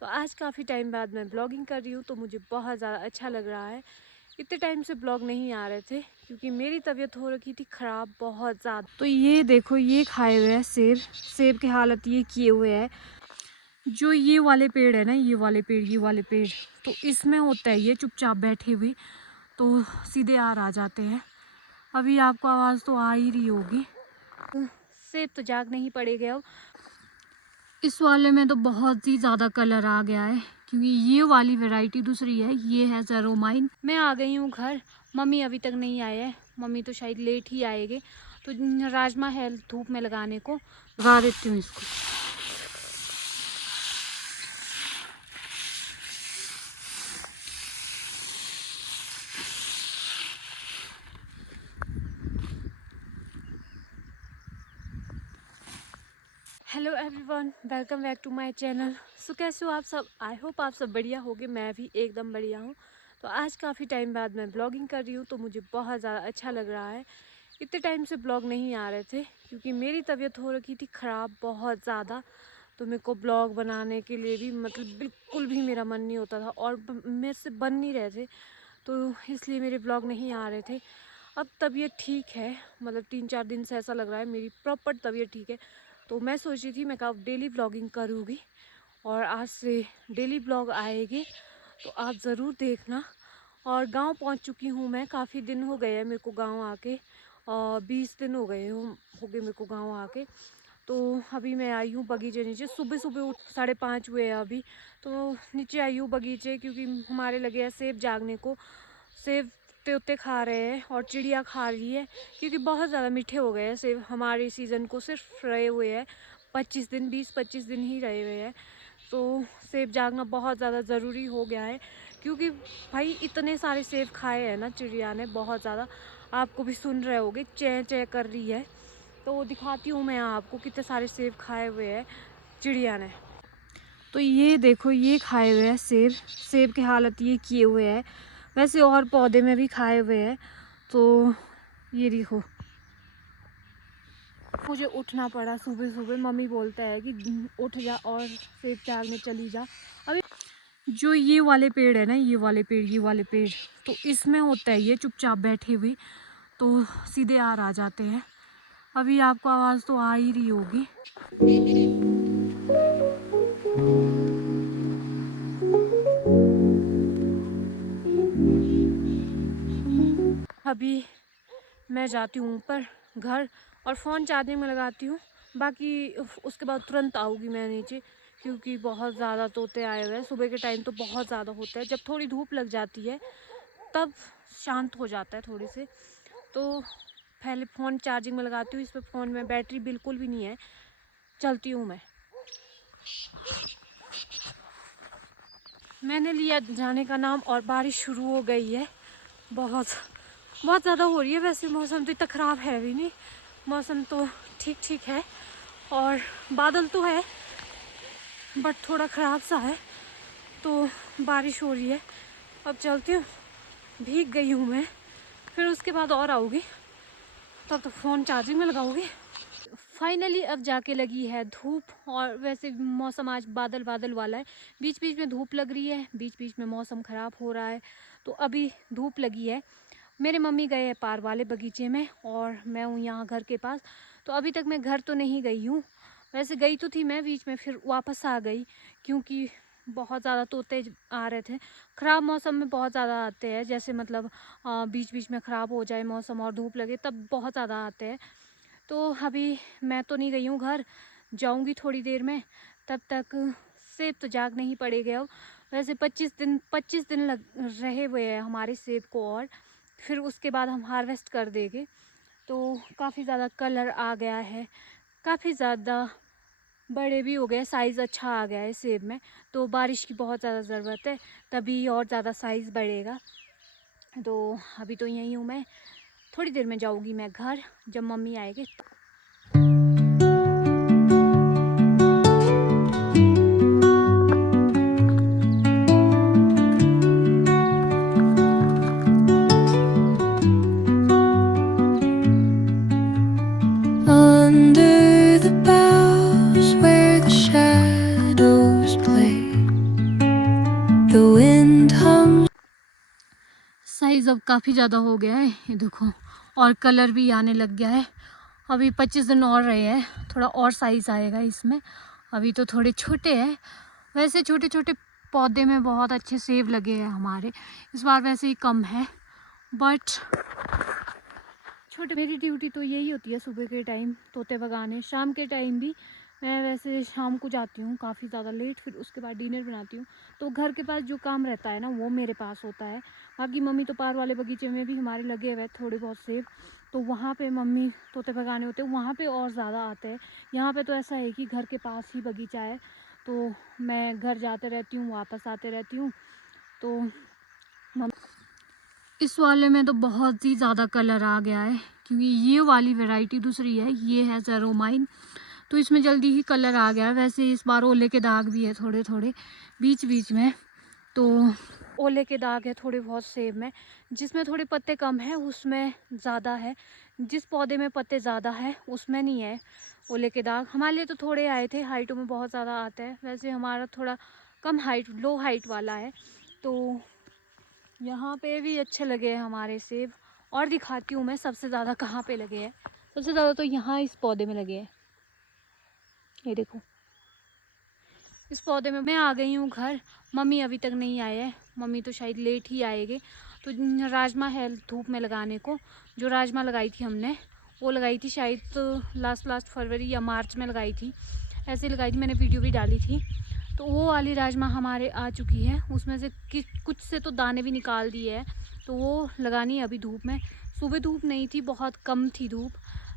तो आज काफ़ी टाइम बाद मैं ब्लॉगिंग कर रही हूँ, तो मुझे बहुत ज़्यादा अच्छा लग रहा है। इतने टाइम से ब्लॉग नहीं आ रहे थे क्योंकि मेरी तबीयत हो रखी थी ख़राब बहुत ज़्यादा। तो ये देखो, ये खाए हुए हैं सेब। सेब की हालत ये किए हुए है। जो ये वाले पेड़ है ना, ये वाले पेड़ तो इसमें होता है ये चुपचाप बैठे हुए तो सीधे आ जाते हैं। अभी आपको आवाज़ तो आ ही रही होगी। सेब तो जाग नहीं पड़ेगा अब। इस वाले में तो बहुत ही ज़्यादा कलर आ गया है क्योंकि ये वाली वैरायटी दूसरी है, ये है ज़ेरोमाइन। मैं आ गई हूँ घर, मम्मी अभी तक नहीं आए हैं। मम्मी तो शायद लेट ही आएंगे। तो राजमा है धूप में लगाने को, लगा देती हूँ इसको। Hello everyone, welcome back to my channel. So कैसे हो आप सब? आई होप आप सब बढ़िया होगे। मैं भी एकदम बढ़िया हूँ। तो आज काफ़ी टाइम बाद मैं ब्लॉगिंग कर रही हूँ, तो मुझे बहुत ज़्यादा अच्छा लग रहा है। इतने टाइम से ब्लॉग नहीं आ रहे थे क्योंकि मेरी तबीयत हो रखी थी ख़राब बहुत ज़्यादा। तो मेरे को ब्लॉग बनाने के लिए भी मतलब बिल्कुल भी मेरा मन नहीं होता था और मेरे से बन नहीं रहे थे, तो इसलिए मेरे ब्लॉग नहीं आ रहे थे। अब तबीयत ठीक है, मतलब 3-4 दिन से ऐसा लग रहा है मेरी प्रॉपर तबीयत ठीक है। तो मैं सोच रही थी मैं कब डेली ब्लॉगिंग करूँगी और आज से डेली ब्लॉग आएगी, तो आप ज़रूर देखना। और गांव पहुंच चुकी हूँ मैं, काफ़ी दिन हो गए हैं मेरे को गांव आके, और 20 दिन हो गए मेरे को गांव आके। तो अभी मैं आई हूँ बगीचे नीचे। सुबह सुबह उठ 5:30 हुए हैं अभी, तो नीचे आई हूँ बगीचे क्योंकि हमारे लगे हैं सेब जागने को। सेब तोते खा रहे हैं और चिड़िया खा रही है क्योंकि बहुत ज़्यादा मीठे हो गए हैं सेब। हमारे सीज़न को सिर्फ रहे हुए हैं 25 दिन, 20-25 दिन ही रहे हुए हैं। तो सेब जागना बहुत ज़्यादा ज़रूरी हो गया है क्योंकि भाई इतने सारे सेब खाए हैं ना चिड़िया ने, बहुत ज़्यादा। आपको भी सुन रहे होगे, चें चें कर रही है। तो दिखाती हूँ मैं आपको कितने सारे सेब खाए हुए हैं चिड़िया ने। तो ये देखो, ये खाए हुए हैं सेब। सेब की हालत ये किए हुए है। वैसे और पौधे में भी खाए हुए हैं। तो ये देखो, मुझे उठना पड़ा सुबह सुबह। मम्मी बोलता है कि उठ जा और सेब चागने चली जा। अभी जो ये वाले पेड़ है ना, ये वाले पेड़ तो इसमें होता है ये चुपचाप बैठे हुए तो सीधे आ जाते हैं। अभी आपको आवाज़ तो आ ही रही होगी। अभी मैं जाती हूँ ऊपर घर और फ़ोन चार्जिंग में लगाती हूँ। बाकी उसके बाद तुरंत आऊँगी मैं नीचे क्योंकि बहुत ज़्यादा तोते आए हुए हैं। सुबह के टाइम तो बहुत ज़्यादा होता है, जब थोड़ी धूप लग जाती है तब शांत हो जाता है थोड़ी से। तो पहले फ़ोन चार्जिंग में लगाती हूँ। इस पर फ़ोन में बैटरी बिल्कुल भी नहीं है। चलती हूँ मैंने लिया जाने का नाम और बारिश शुरू हो गई है। बहुत बहुत ज़्यादा हो रही है। वैसे मौसम तो इतना ख़राब है भी नहीं, मौसम तो ठीक ठीक है और बादल तो है बट थोड़ा ख़राब सा है। तो बारिश हो रही है। अब चलती हूँ, भीग गई हूँ मैं, फिर उसके बाद और आऊँगी, तब तो फ़ोन चार्जिंग में लगाऊँगी। फाइनली अब जाके लगी है धूप। और वैसे मौसम आज बादल बादल वाला है, बीच बीच में धूप लग रही है, बीच बीच में मौसम ख़राब हो रहा है। तो अभी धूप लगी है। मेरे मम्मी गए हैं पार वाले बगीचे में और मैं हूँ यहाँ घर के पास। तो अभी तक मैं घर तो नहीं गई हूँ। वैसे गई तो थी मैं बीच में, फिर वापस आ गई क्योंकि बहुत ज़्यादा तोते आ रहे थे। ख़राब मौसम में बहुत ज़्यादा आते हैं, जैसे मतलब बीच बीच में ख़राब हो जाए मौसम और धूप लगे तब बहुत ज़्यादा आते हैं। तो अभी मैं तो नहीं गई हूँ घर, जाऊँगी थोड़ी देर में। तब तक सेब तो जाग नहीं पड़ेंगे अब। वैसे 25 दिन लग रहे हुए हैं हमारे सेब को और फिर उसके बाद हम हार्वेस्ट कर देंगे। तो काफ़ी ज़्यादा कलर आ गया है, काफ़ी ज़्यादा बड़े भी हो गए, साइज़ अच्छा आ गया है सेब में। तो बारिश की बहुत ज़्यादा ज़रूरत है, तभी और ज़्यादा साइज़ बढ़ेगा। तो अभी तो यहीं हूँ मैं, थोड़ी देर में जाऊँगी मैं घर जब मम्मी आएगी। Under the boughs where the shadows play, The wind hums. Size अब काफ़ी ज़्यादा हो गया है, ये देखो, और कलर भी आने लग गया है। अभी 25 दिन और रहे हैं, थोड़ा और साइज़ आएगा इसमें। अभी तो थोड़े छोटे हैं। वैसे छोटे छोटे पौधे में बहुत अच्छे सेब लगे हैं हमारे, इस बार वैसे ही कम है, बट छोटे। मेरी ड्यूटी तो यही होती है, सुबह के टाइम तोते भगाने, शाम के टाइम भी मैं वैसे शाम को जाती हूँ काफ़ी ज़्यादा लेट, फिर उसके बाद डिनर बनाती हूँ। तो घर के पास जो काम रहता है ना, वो मेरे पास होता है। बाकी मम्मी तो पार वाले बगीचे में भी हमारे लगे हुए थोड़े बहुत सेब, तो वहाँ पे मम्मी तोते भगाने होते हैं, वहाँ पे और ज़्यादा आते हैं। यहाँ पे तो ऐसा है कि घर के पास ही बगीचा है, तो मैं घर जाते रहती हूँ, वापस आते रहती हूँ। तो इस वाले में तो बहुत ही ज़्यादा कलर आ गया है, क्योंकि ये वाली वैरायटी दूसरी है, ये है ज़ेरोमाइन, तो इसमें जल्दी ही कलर आ गया है। वैसे इस बार ओले के दाग भी है थोड़े थोड़े बीच बीच में, तो ओले के दाग है थोड़े बहुत सेब में। जिसमें थोड़े पत्ते कम है उसमें ज़्यादा है, जिस पौधे में पत्ते ज़्यादा है उसमें नहीं है ओले के दाग। हमारे लिए तो थोड़े आए थे, हाइटों में बहुत ज़्यादा आता है। वैसे हमारा थोड़ा कम हाइट, लो हाइट वाला है, तो यहाँ पे भी अच्छे लगे हैं हमारे सेब। और दिखाती हूँ मैं सबसे ज़्यादा कहाँ पे लगे हैं। सबसे ज़्यादा तो यहाँ इस पौधे में लगे हैं, ये देखो, इस पौधे में। मैं आ गई हूँ घर, मम्मी अभी तक नहीं आए हैं, मम्मी तो शायद लेट ही आएंगे। तो राजमा है धूप में लगाने को, जो राजमा लगाई थी हमने, वो लगाई थी शायद तो लास्ट फरवरी या मार्च में लगाई थी, ऐसे लगाई थी, मैंने वीडियो भी डाली थी। तो वो वाली राजमा हमारे आ चुकी है, उसमें से कुछ से तो दाने भी निकाल दिए हैं, तो वो लगानी है अभी धूप में। सुबह धूप नहीं थी, बहुत कम थी धूप,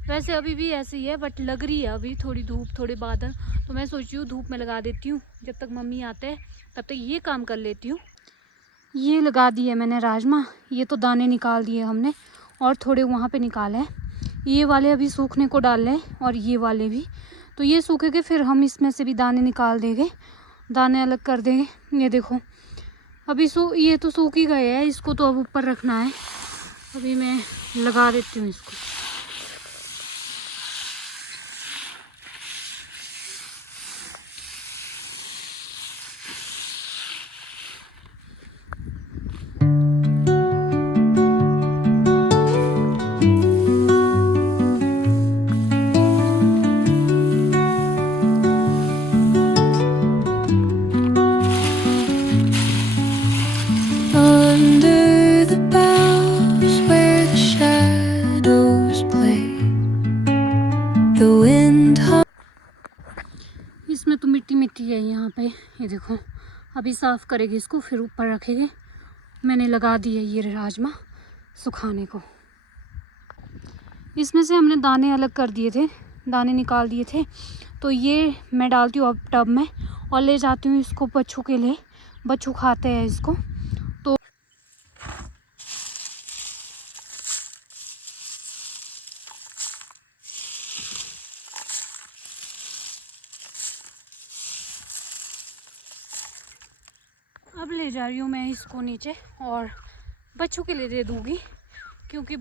वैसे अभी भी ऐसे ही है, बट लग रही है अभी थोड़ी धूप, थोड़े बादल। तो मैं सोच रही हूँ धूप में लगा देती हूँ, जब तक मम्मी आते हैं तब तक ये काम कर लेती हूँ। ये लगा दिए मैंने राजमा, ये तो दाने निकाल दिए हमने, और थोड़े वहाँ पे निकाले हैं। ये वाले अभी सूखने को डाल रहे हैं, और ये वाले भी, तो ये सूखेंगे, फिर हम इसमें से भी दाने निकाल देंगे, दाने अलग कर देंगे। ये देखो अभी ये तो सूख ही गए हैं, इसको तो अब ऊपर रखना है। अभी मैं लगा देती हूँ इसको। इसमें तो मिट्टी मिट्टी है यहाँ पे, ये देखो। अभी साफ़ करेंगे इसको, फिर ऊपर रखेंगे। मैंने लगा दिया ये राजमा सुखाने को। इसमें से हमने दाने अलग कर दिए थे, दाने निकाल दिए थे, तो ये मैं डालती हूँ अब टब में, और ले जाती हूँ इसको बच्चों के लिए। बच्चों खाते हैं इसको, तो अब ले जा रही हूँ मैं इसको नीचे, और बच्चों के लिए दे दूँगी, क्योंकि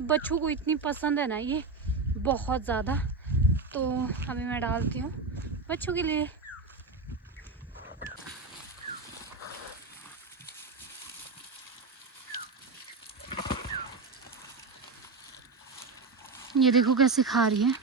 बच्चों को इतनी पसंद है ना ये, बहुत ज़्यादा। तो अभी मैं डालती हूँ बच्चों के लिए। ये देखो कैसे खा रही है।